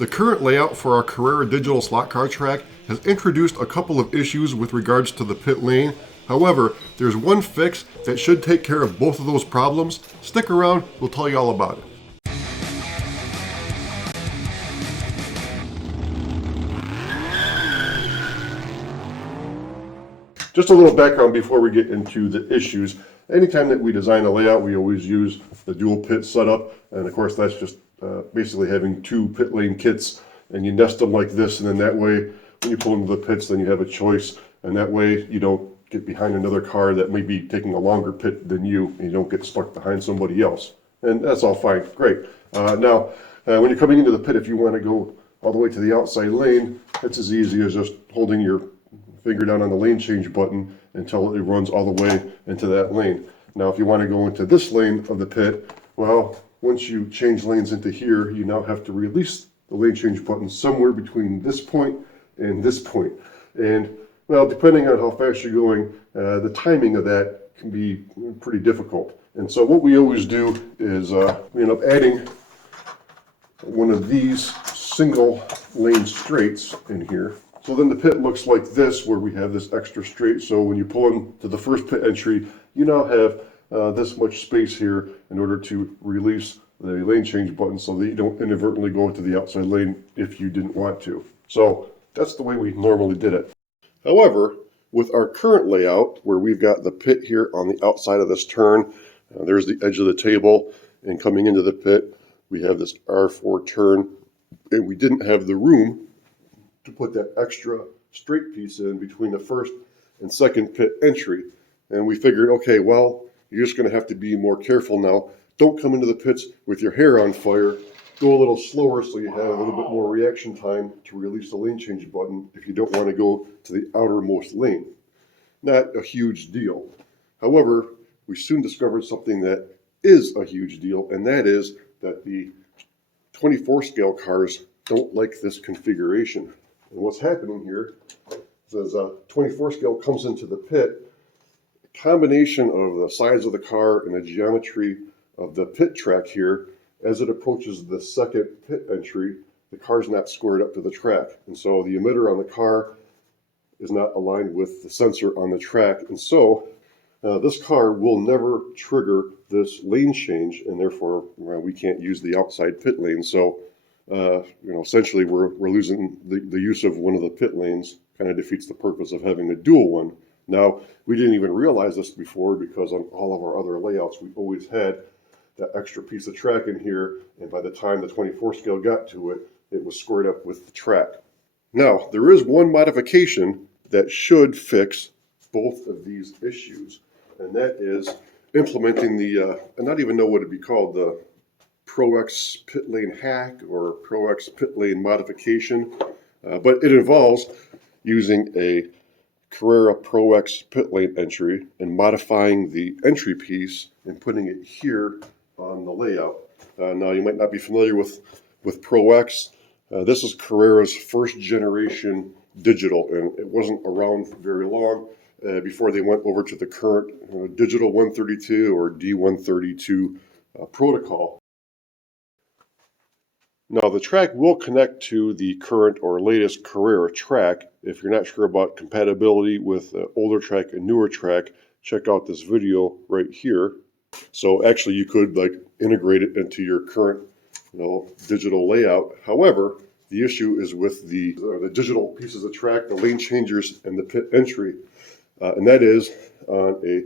The current layout for our Carrera digital slot car track has introduced a couple of issues with regards to the pit lane. However, there's one fix that should take care of both of those problems. Stick around, we'll tell you all about it. Just a little background before we get into the issues. Anytime that we design a layout, we always use the dual pit setup, and of course that's just basically having two pit lane kits, and you nest them like this, and then that way when you pull into the pits, then you have a choice, and that way you don't get behind another car that may be taking a longer pit than you, and you don't get stuck behind somebody else. And that's all fine, great. Now, when you're coming into the pit, if you want to go all the way to the outside lane, it's as easy as just holding your finger down on the lane change button until it runs all the way into that lane. Now, if you want to go into this lane of the pit, well, once you change lanes into here, you now have to release the lane change button somewhere between this point and this point. And, well, depending on how fast you're going, the timing of that can be pretty difficult. And so what we always do is we end up adding one of these single lane straights in here. So then the pit looks like this, where we have this extra straight. So when you pull into the first pit entry, you now have this much space here in order to release the lane change button so that you don't inadvertently go into the outside lane if you didn't want to. So that's the way we normally did it. However, with our current layout, where we've got the pit here on the outside of this turn, there's the edge of the table, and coming into the pit, we have this R4 turn, and we didn't have the room to put that extra straight piece in between the first and second pit entry. And we figured, okay, well, you're just going to have to be more careful now. Don't come into the pits with your hair on fire. Go a little slower so you have a little bit more reaction time to release the lane change button if you don't want to go to the outermost lane. Not a huge deal. However, we soon discovered something that is a huge deal, and that is that the 24 scale cars don't like this configuration. And what's happening here is as a 24 scale comes into the pit, a combination of the size of the car and the geometry of the pit track here, as it approaches the second pit entry, the car's not squared up to the track. And so the emitter on the car is not aligned with the sensor on the track. And so this car will never trigger this lane change, and therefore we can't use the outside pit lane. So essentially we're losing the use of one of the pit lanes. Kind of defeats the purpose of having a dual one. Now, we didn't even realize this before because on all of our other layouts, we always had that extra piece of track in here, and by the time the 24 scale got to it, it was squared up with the track. Now, there is one modification that should fix both of these issues, and that is implementing the, I don't even know what it'd be called, the ProX pit lane hack or ProX pit lane modification, but it involves using a Carrera Pro-X pit lane entry and modifying the entry piece and putting it here on the layout. Now, you might not be familiar with ProX. This is Carrera's first generation digital, and it wasn't around very long before they went over to the current digital 132 or D132 protocol. Now, the track will connect to the current or latest Carrera track. If you're not sure about compatibility with older track and newer track, check out this video right here. So actually you could integrate it into your current digital layout. However, the issue is with the digital pieces of track, the lane changers, and the pit entry. And that is on a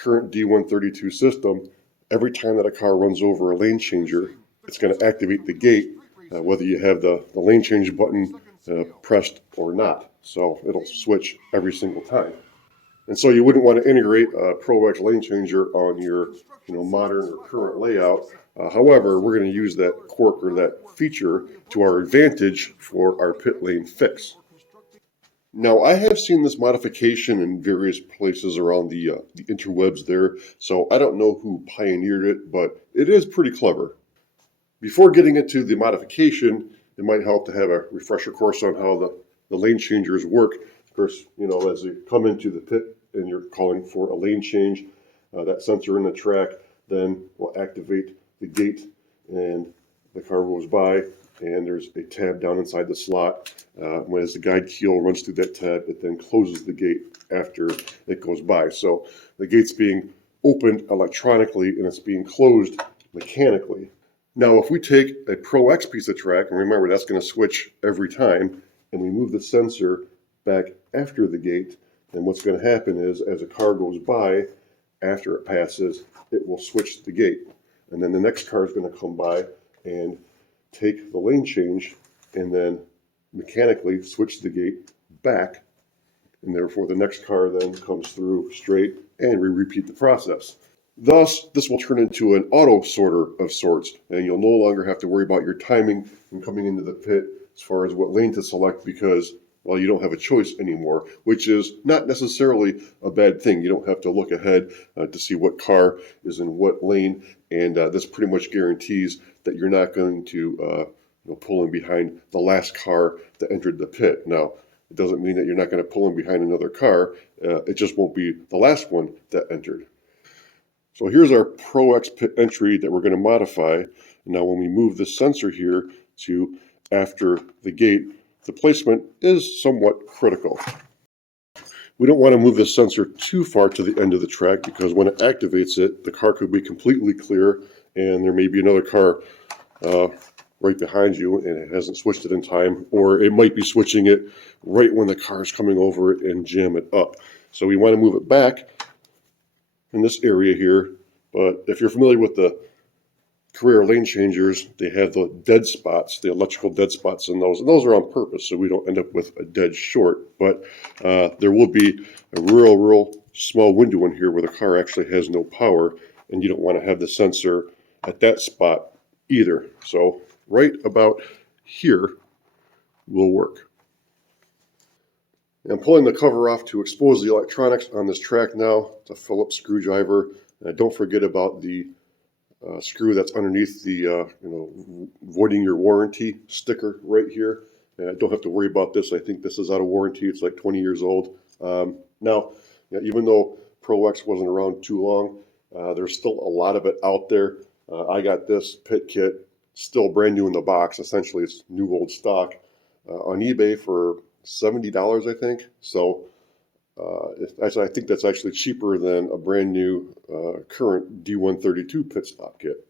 current D132 system, every time that a car runs over a lane changer, it's going to activate the gate, whether you have the lane change button pressed or not. So it'll switch every single time. And so you wouldn't want to integrate a ProX lane changer on your modern or current layout. However, we're going to use that quirk or that feature to our advantage for our pit lane fix. Now, I have seen this modification in various places around the interwebs there, so I don't know who pioneered it, but it is pretty clever. Before getting into the modification, it might help to have a refresher course on how the lane changers work. Of course, as you come into the pit and you're calling for a lane change, that sensor in the track then will activate the gate and the car goes by. and there's a tab down inside the slot. As the guide keel runs through that tab, it then closes the gate after it goes by. So the gate's being opened electronically and it's being closed mechanically. Now, if we take a ProX piece of track, and remember that's going to switch every time, and we move the sensor back after the gate, then what's going to happen is as a car goes by, after it passes, it will switch the gate. And then the next car is going to come by and take the lane change and then mechanically switch the gate back. And therefore the next car then comes through straight and we repeat the process. Thus, this will turn into an auto sorter of sorts, and you'll no longer have to worry about your timing and coming into the pit as far as what lane to select because, well, you don't have a choice anymore, which is not necessarily a bad thing. You don't have to look ahead to see what car is in what lane, and this pretty much guarantees that you're not going to pull in behind the last car that entered the pit. Now, it doesn't mean that you're not going to pull in behind another car. It just won't be the last one that entered. So here's our ProX pit entry that we're going to modify. Now when we move the sensor here to after the gate, the placement is somewhat critical. We don't want to move the sensor too far to the end of the track because when it activates it, the car could be completely clear and there may be another car right behind you and it hasn't switched it in time, or it might be switching it right when the car is coming over it and jam it up. So we want to move it back in this area here, but if you're familiar with the Carrera lane changers, they have the dead spots, the electrical dead spots in those, and those are on purpose so we don't end up with a dead short, but there will be a real small window in here where the car actually has no power, and you don't want to have the sensor at that spot either. So right about here will work. I'm pulling the cover off to expose the electronics on this track now. It's a Phillips screwdriver. Don't forget about the screw that's underneath the voiding your warranty sticker right here. Don't have to worry about this. I think this is out of warranty. It's like 20 years old. Now, even though ProX wasn't around too long, there's still a lot of it out there. I got this pit kit, still brand new in the box. Essentially, it's new old stock on eBay for $70, I think. So I think that's actually cheaper than a brand new current D132 pit stop kit.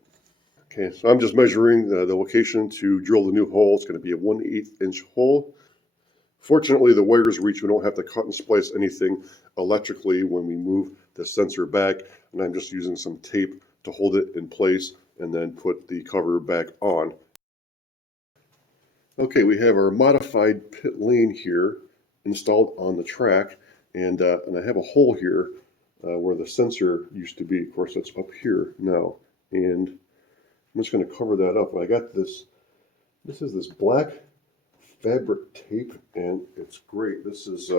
Okay, so I'm just measuring the location to drill the new hole. It's going to be a 1/8 inch hole. Fortunately, the wires reach. We don't have to cut and splice anything electrically when we move the sensor back. And I'm just using some tape to hold it in place and then put the cover back on. Okay, we have our modified pit lane here installed on the track, and I have a hole here where the sensor used to be. Of course, that's up here now, and I'm just going to cover that up. I got this. This is this black fabric tape, and it's great. This is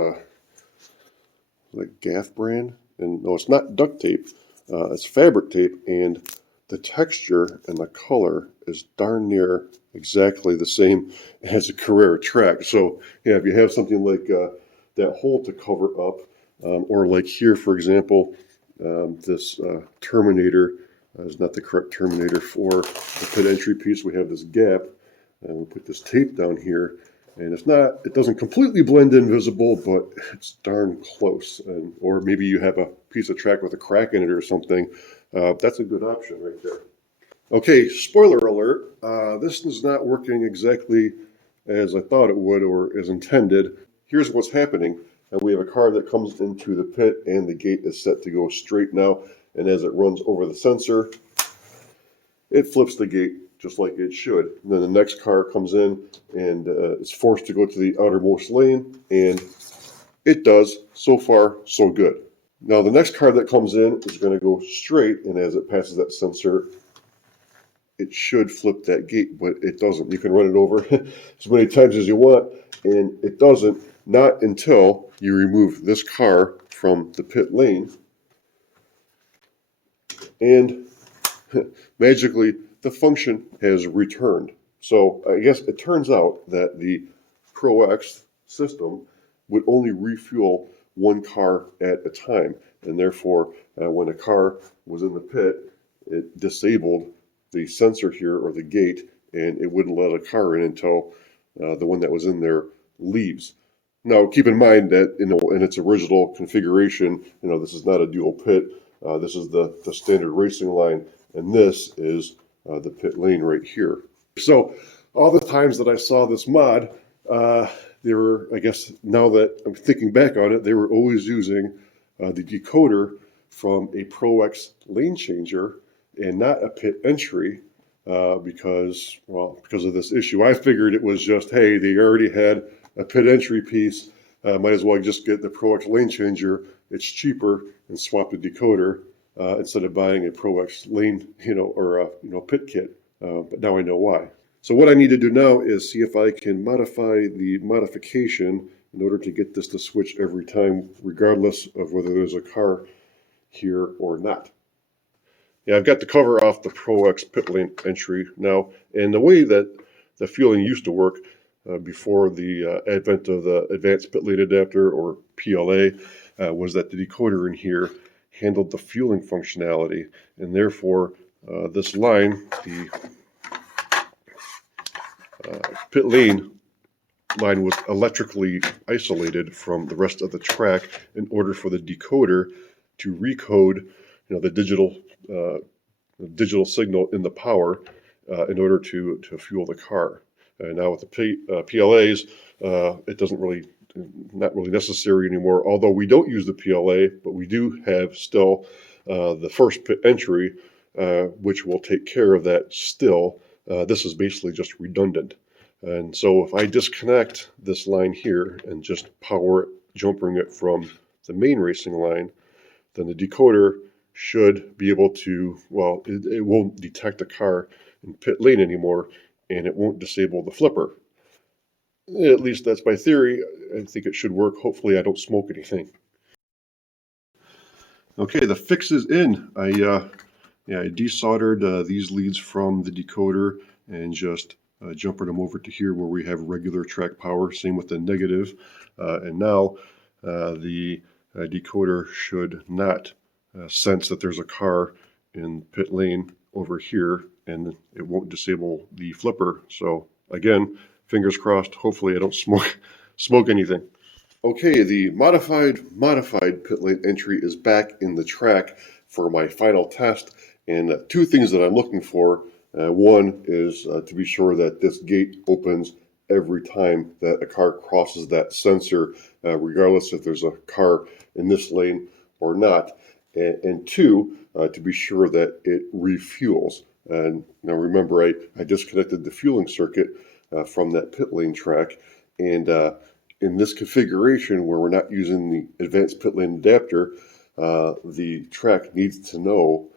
like Gaff brand, and no, it's not duct tape. It's fabric tape, and the texture and the color is darn near exactly the same as a Carrera track. So yeah, if you have something like that hole to cover up, or like here, for example, this terminator is not the correct terminator for the pit entry piece. We have this gap, and we put this tape down here, and it doesn't completely blend in visible, but it's darn close. Or maybe you have a piece of track with a crack in it or something. That's a good option right there. Okay, spoiler alert, this is not working exactly as I thought it would or as intended. Here's what's happening. We have a car that comes into the pit and the gate is set to go straight now, and as it runs over the sensor, it flips the gate just like it should. And then the next car comes in and is forced to go to the outermost lane, and it does. So far, so good. Now the next car that comes in is going to go straight, and as it passes that sensor, it should flip that gate, but it doesn't. You can run it over as many times as you want, and it doesn't, not until you remove this car from the pit lane, and magically the function has returned. So I guess it turns out that the ProX system would only refuel one car at a time, and therefore when a car was in the pit, it disabled the sensor here, or the gate, and it wouldn't let a car in until the one that was in there leaves. Now, keep in mind that in its original configuration, this is not a dual pit. This is the standard racing line, and this is the pit lane right here. So all the times that I saw this mod, they were, I guess now that I'm thinking back on it, they were always using the decoder from a ProX lane changer and not a pit entry because of this issue. I figured it was just, hey, they already had a pit entry piece, might as well just get the ProX lane changer. It's cheaper, and swap the decoder instead of buying a ProX lane, or pit kit. But now I know why. So what I need to do now is see if I can modify the modification in order to get this to switch every time, regardless of whether there's a car here or not. Yeah, I've got the cover off the ProX pit lane entry now, and the way that the fueling used to work before the advent of the advanced pit lane adapter, or PLA, was that the decoder in here handled the fueling functionality, and therefore this line, the pit lane line, was electrically isolated from the rest of the track in order for the decoder to recode, the digital signal in the power in order to fuel the car. Now with the PLAs, it doesn't not really necessary anymore. Although we don't use the PLA, but we do have still the first pit entry, which will take care of that still. This is basically just redundant. And so if I disconnect this line here and just power it, jumping it from the main racing line, then the decoder should be able to, it won't detect a car in pit lane anymore, and it won't disable the flipper. At least that's my theory. I think it should work. Hopefully I don't smoke anything. Okay, the fix is in. I desoldered these leads from the decoder and just jumpered them over to here where we have regular track power. Same with the negative. And now the decoder should not sense that there's a car in pit lane over here, and it won't disable the flipper. So again, fingers crossed, hopefully I don't smoke anything. Okay, the modified pit lane entry is back in the track for my final test, and two things that I'm looking for. One is to be sure that this gate opens every time that a car crosses that sensor, regardless if there's a car in this lane or not. And two, to be sure that it refuels. And now remember, I disconnected the fueling circuit from that pit lane track, and in this configuration where we're not using the advanced pit lane adapter, the track needs to know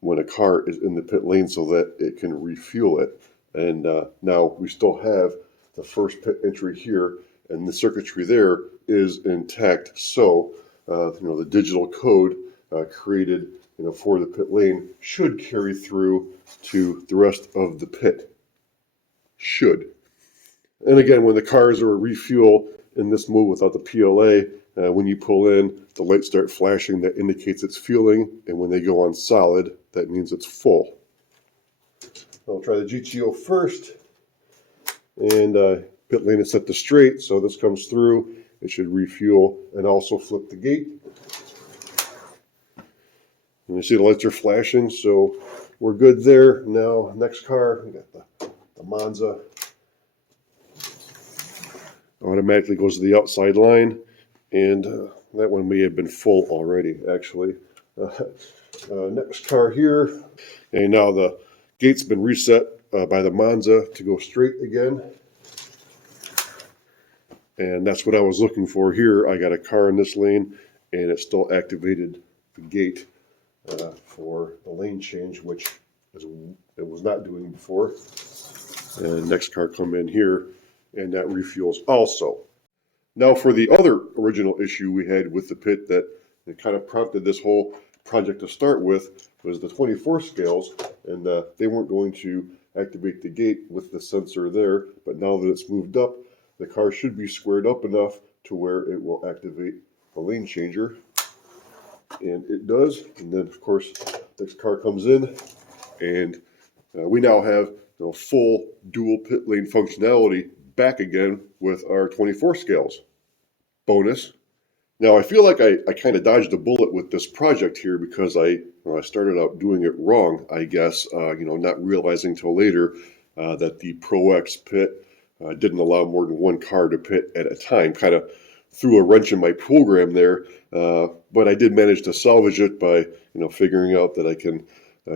when a car is in the pit lane so that it can refuel it. And now we still have the first pit entry here, and the circuitry there is intact. So the digital code created for the pit lane should carry through to the rest of the pit. Should. And again, when the cars are refuel in this mode without the PLA, when you pull in, the lights start flashing. That indicates it's fueling, and when they go on solid, that means it's full. I'll try the GTO first, and pit lane is set to straight, so this comes through. It should refuel and also flip the gate. And you see the lights are flashing, so we're good there. Now, next car, we got the Monza. Automatically goes to the outside line, and that one may have been full already, actually. Next car here, and now the gate's been reset by the Monza to go straight again. And that's what I was looking for here. I got a car in this lane, and it still activated the gate for the lane change, which it was not doing before. And next car come in here, and that refuels also. Now for the other original issue we had with the pit that kind of prompted this whole project to start with was the 24 scales, and they weren't going to activate the gate with the sensor there, but now that it's moved up, the car should be squared up enough to where it will activate the lane changer, and it does. And then of course next car comes in, and we now have full dual pit lane functionality back again with our 24 scales. Bonus. Now I feel like I kind of dodged a bullet with this project here because I started out doing it wrong, I guess, not realizing till later that the ProX pit didn't allow more than one car to pit at a time. Kind of threw a wrench in my program there, but I did manage to salvage it by figuring out that I can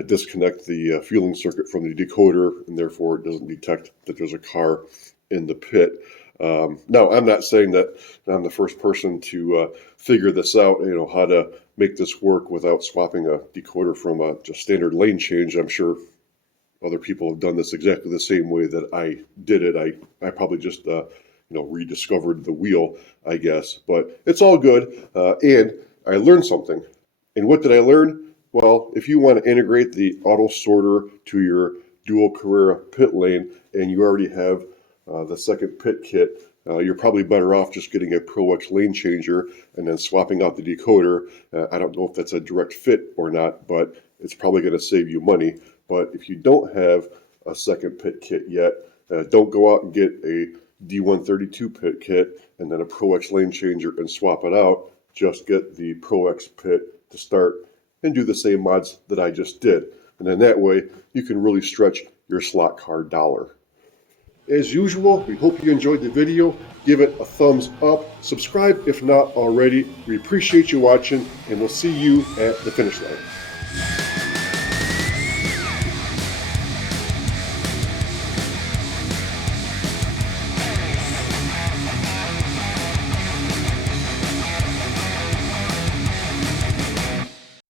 disconnect the fueling circuit from the decoder, and therefore it doesn't detect that there's a car in the pit. Now, I'm not saying that I'm the first person to figure this out, how to make this work without swapping a decoder from a just standard lane change. I'm sure other people have done this exactly the same way that I did it. I probably just, rediscovered the wheel, I guess. But it's all good, and I learned something. And what did I learn? Well, if you want to integrate the auto sorter to your dual Carrera pit lane and you already have the second pit kit, you're probably better off just getting a ProX lane changer and then swapping out the decoder. I don't know if that's a direct fit or not, but it's probably going to save you money. But if you don't have a second pit kit yet, don't go out and get a D132 pit kit and then a ProX lane changer and swap it out. Just get the ProX pit to start and do the same mods that I just did. And then that way you can really stretch your slot car dollar. As usual, we hope you enjoyed the video. Give it a thumbs up. Subscribe if not already. We appreciate you watching, and we'll see you at the finish line.